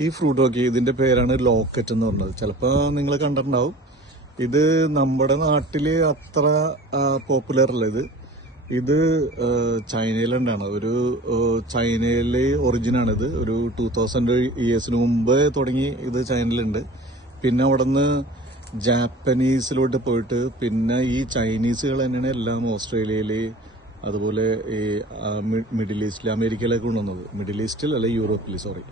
ഈ ഫ്രൂട്ട് നോക്കി, ഇതിന്റെ പേരാണ് ലോക്കറ്റ് എന്ന് പറഞ്ഞത്. ചിലപ്പോൾ നിങ്ങൾ കണ്ടിട്ടുണ്ടാവും. ഇത് നമ്മുടെ നാട്ടില് അത്ര പോപ്പുലർ അല്ല. ഇത് ചൈനയിലുണ്ടാണ്. ഒരു ചൈനയിലെ ഒറിജിനാണിത്. ഒരു 2000 ഇയേഴ്സിന് മുമ്പ് തുടങ്ങി ഇത് ചൈനയിലുണ്ട്. പിന്നെ അവിടെ നിന്ന് ജാപ്പനീസിലോട്ട് പോയിട്ട് പിന്നെ ഈ ചൈനീസുകൾ തന്നെയാണ് എല്ലാം ഓസ്ട്രേലിയയില്, അതുപോലെ ഈ മിഡിൽ ഈസ്റ്റിൽ, അമേരിക്കയിലേക്ക് കൊണ്ടുവന്നത്. മിഡിൽ ഈസ്റ്റിൽ അല്ല, യൂറോപ്പിൽ, സോറി.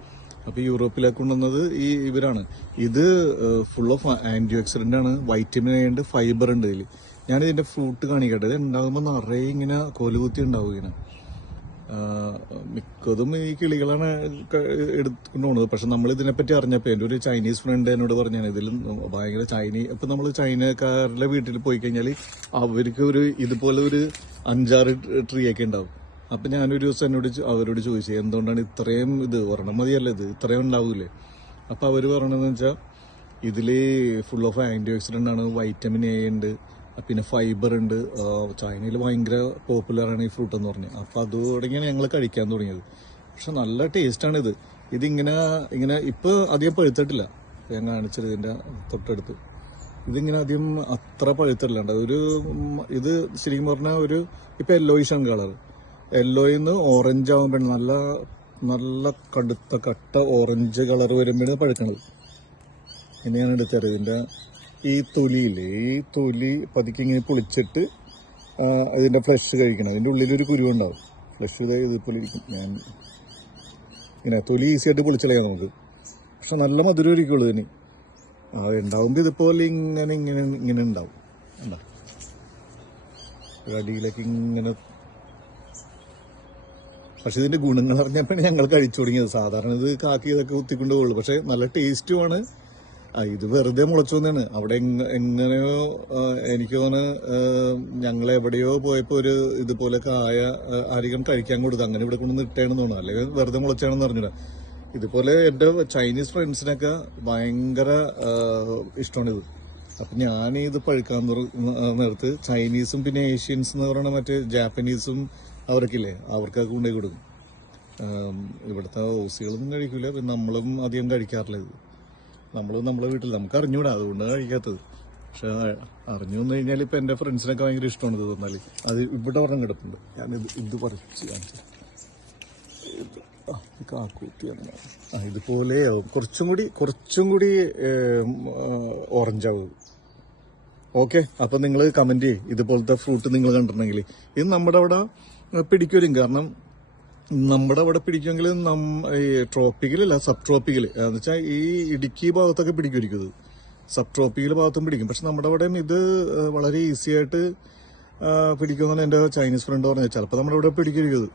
അപ്പോൾ യൂറോപ്പിലേക്ക് കൊണ്ടുവന്നത് ഇവരാണ്. ഇത് ഫുൾ ഓഫ് ആന്റി ഓക്സിഡന്റ് ആണ്, വൈറ്റമിൻ എ ഉണ്ട്, ഫൈബർ ഉണ്ട് ഇതിൽ. ഞാനിതിന്റെ ഫ്രൂട്ട് കാണിക്കട്ടെ. ഇത് ഉണ്ടാകുമ്പോൾ നിറയെ ഇങ്ങനെ കോലുകുത്തി ഉണ്ടാവും. ഇങ്ങനെ മിക്കതും ഈ കിളികളാണ് എടുത്തുകൊണ്ട് പോകുന്നത്. പക്ഷെ നമ്മൾ ഇതിനെപ്പറ്റി അറിഞ്ഞപ്പോൾ എൻ്റെ ഒരു ചൈനീസ് ഫ്രണ്ട് എന്നോട് പറഞ്ഞാണ് ഇതിലും ഭയങ്കര ഇപ്പൊ നമ്മൾ ചൈനക്കാരുടെ വീട്ടിൽ പോയി കഴിഞ്ഞാൽ അവർക്ക് ഇതുപോലെ ഒരു 5-6 ട്രീ ഒക്കെ ഉണ്ടാവും. അപ്പൊ ഞാനൊരു ദിവസം അവരോട് ചോദിച്ചു, എന്തുകൊണ്ടാണ് ഇത്രയും ഒരെണ്ണം മതിയല്ലേ, ഇത് ഇത്രയും ഉണ്ടാവൂലേ? അപ്പൊ അവര് പറയണതെന്ന് വെച്ചാൽ ഇതില് ഫുൾ ഓഫ് ആന്റി ഓക്സിഡന്റ് ആണ്, വൈറ്റമിൻ എ ഉണ്ട്, പിന്നെ ഫൈബർ ഉണ്ട്. ചൈനയിൽ ഭയങ്കര പോപ്പുലറാണ് ഈ ഫ്രൂട്ട് എന്ന് പറഞ്ഞത്. അപ്പൊ അതോടെയാണ് ഞങ്ങൾ കഴിക്കാൻ തുടങ്ങിയത്. പക്ഷെ നല്ല ടേസ്റ്റാണ് ഇങ്ങനെ ഇപ്പൊ അധികം പഴുത്തിട്ടില്ല. ഞാൻ കാണിച്ചത് ഇതിന്റെ തൊട്ടടുത്ത്. ഇതിങ്ങനെ അധികം അത്ര പഴുത്തിട്ടില്ല. ഇത് ശരിക്കും പറഞ്ഞാൽ ഇപ്പൊ യെല്ലോയിഷ് ആണ് കളർ. യെല്ലോയിന്ന് ഓറഞ്ച് ആവുമ്പോഴാണ് നല്ല കടുത്ത കട്ട ഓറഞ്ച് കളർ വരുമ്പോഴാണ് പഴുക്കണത്. ഇനിയാണ് എടുത്തത്. ഇതിന്റെ ഈ തൊലിയില്ലേ, ഈ തൊലി പതുക്കെ ഇങ്ങനെ പൊളിച്ചിട്ട് ഇതിന്റെ ഫ്ലഷ് കഴിക്കണം. അതിന്റെ ഉള്ളിലൊരു കുരുവുണ്ടാവും. ഫ്ലഷ് ഇതുപോലെ ഇരിക്കും. ഞാൻ ഇങ്ങനെ തൊലി ഈസി ആയിട്ട് പൊളിച്ചളയാം നമുക്ക്. പക്ഷെ നല്ല മധുരം ഇരിക്കുള്ളൂ ഇതിന്. ഉണ്ടാവുമ്പോ ഇതുപോലെ ഇങ്ങനെ ഉണ്ടാവും. അടിയിലേക്ക് ഇങ്ങനെ. പക്ഷെ ഇതിന്റെ ഗുണങ്ങൾ അറിഞ്ഞപ്പോഴാണ് ഞങ്ങൾ കഴിച്ചു തുടങ്ങിയത്. സാധാരണ ഇത് കാക്കി ഇതൊക്കെ കുത്തിക്കൊണ്ട് പോകുള്ളൂ. പക്ഷെ നല്ല ടേസ്റ്റുമാണ്. ഇത് വെറുതെ മുളച്ചോന്നാണ്. അവിടെ എങ്ങനെയോ എനിക്ക് തോന്നുന്നു ഞങ്ങൾ എവിടെയോ പോയപ്പോ ഇതുപോലെ കായ ആരെങ്കിലും കഴിക്കാൻ കൊടുത്തു. അങ്ങനെ ഇവിടെ കൊണ്ടു ഇട്ടേണെന്ന് തോന്നുന്നു. അല്ലെങ്കിൽ വെറുതെ മുളച്ചാണെന്ന് അറിഞ്ഞില്ല. ഇതുപോലെ എന്റെ ചൈനീസ് ഫ്രണ്ട്സിനൊക്കെ ഭയങ്കര ഇഷ്ടമാണിത്. അപ്പൊ ഞാൻ ഇത് പഴുക്കാൻ നേരത്ത് ചൈനീസും പിന്നെ ഏഷ്യൻസ് എന്ന് പറയുന്ന മറ്റേ ജാപ്പനീസും അവർക്കില്ലേ, അവർക്കൊക്കെ കൊണ്ടുപോയി കൊടുക്കും. ഇവിടുത്തെ ഓസികളൊന്നും കഴിക്കൂല. പിന്നെ നമ്മളും അധികം കഴിക്കാറില്ല ഇത്. നമ്മളെ വീട്ടിൽ നമുക്ക് അറിഞ്ഞൂടാ, അതുകൊണ്ടാണ് കഴിക്കാത്തത്. പക്ഷെ അറിഞ്ഞു വന്നു കഴിഞ്ഞാൽ ഇപ്പൊ എന്റെ ഫ്രണ്ട്സിനൊക്കെ ഭയങ്കര ഇഷ്ടമാണ് ഇത് തന്നാല്. അത് ഇവിടെ ഒരെണ്ണം കിടപ്പുണ്ട്. ഞാനിത് പറിച്ച് കാണിച്ചു. കാക്കൂത്തിയാണ്. ഇതുപോലെ കുറച്ചും കൂടി ഓറഞ്ചാവും. ഓക്കെ, അപ്പൊ നിങ്ങൾ കമന്റ് ചെയ്യും ഇതുപോലത്തെ ഫ്രൂട്ട് നിങ്ങൾ കണ്ടിട്ടുണ്ടെങ്കിൽ. ഇത് നമ്മുടെ അവിടെ പിടിക്കും. കാരണം നമ്മുടെ അവിടെ പിടിക്കുമെങ്കിൽ ഈ ട്രോപ്പിക്കലല്ല, സബ് ട്രോപ്പിക്കൽ എന്ന് വെച്ചാൽ ഈ ഇടുക്കി ഭാഗത്തൊക്കെ പിടിക്കുമായിരിക്കും. ഇത് സബ് ട്രോപ്പിക്കൽ ഭാഗത്തും പിടിക്കും. പക്ഷെ നമ്മുടെ അവിടെയും ഇത് വളരെ ഈസി ആയിട്ട് പിടിക്കുമെന്നാണ് എന്റെ ചൈനീസ് ഫ്രണ്ട് പറഞ്ഞത്. ചിലപ്പോൾ നമ്മുടെ ഇവിടെ പിടിക്കുമായിരിക്കും ഇത്.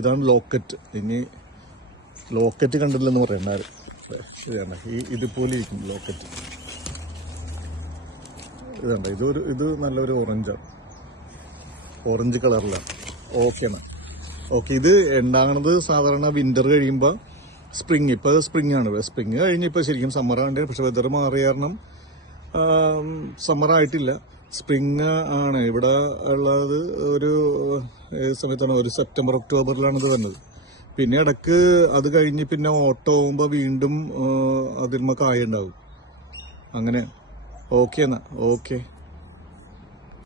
ഇതാണ് ലോക്കറ്റ്. ഇനി ലോക്കറ്റ് കണ്ടില്ലെന്ന് പറയണ്ടാര്. ഇതാണ് ഇതുപോലെ ഇരിക്കും ലോക്കറ്റ്. ഇതുണ്ട്, ഇത് നല്ലൊരു ഓറഞ്ച് കളറിലാണ്. ഓക്കെ, ഇത് ഉണ്ടാകണത് സാധാരണ വിന്റർ കഴിയുമ്പോൾ സ്പ്രിങ്. ഇപ്പൊ സ്പ്രിങ് ആണ്. സ്പ്രിങ് കഴിഞ്ഞിപ്പോ ശരിക്കും സമ്മർ ആണ്. പക്ഷെ വെതർ മാറിയ കാരണം സമ്മർ ആയിട്ടില്ല, സ്പ്രിങ് ആണ്. ഇവിടെ ഉള്ളത് ഒരു സമയത്താണ്, ഒരു സെപ്റ്റംബർ ഒക്ടോബറിലാണ് ഇത് വരുന്നത്. പിന്നെ ഇടക്ക് അത് കഴിഞ്ഞ് പിന്നെ ഓട്ടോ ആവുമ്പോ വീണ്ടും അതിന്മ കായ ഉണ്ടാവും. അങ്ങനെ ഓക്കെ.